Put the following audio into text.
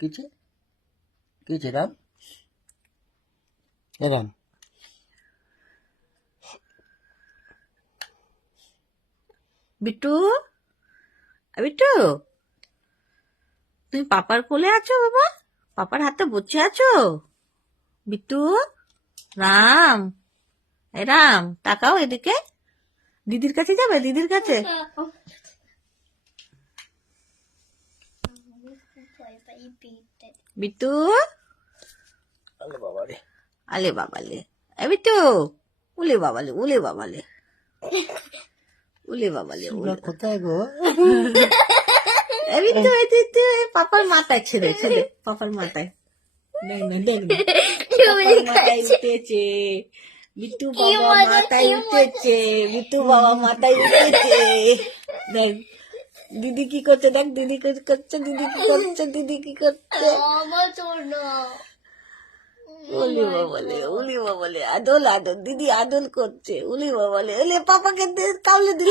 কিছু কিছু রাম রাম বিট্টু, বিট্টু, তুমি পাপার কোলে আছো বাবা? পাপার হাতে বসে আছো? বিট্টু, রাম, রাম তাকাও এদিকে। দিদির কাছে যাবে? দিদির কাছে? বিট্টু, আলে বাবা রে, আলে বাবালে, বিট্টু, উলে বাবালে, উলে বাবালে, উলে বাবালে, উলে। কোথায় গো? বিট্টু, এই পাপার মাথায় ছেড়ে ছেড়ে, পাপার মাথায়। দেখ না, দেখ না, পাপার মাথায় উঠেছে। বিট্টু বাবা মাথায় উঠেছে, বিট্টু বাবা মাথায় উঠেছে। দেখ দিদি কি করছে, দেখ দিদি কি করছে, দিদি কি করছে, দিদি কি করছে। উলি বাবালে, উলি বাবালে, আদল আদল, দিদি আদল করছে। উলি বাবালে, এলে পাপাকে কামলে দিল।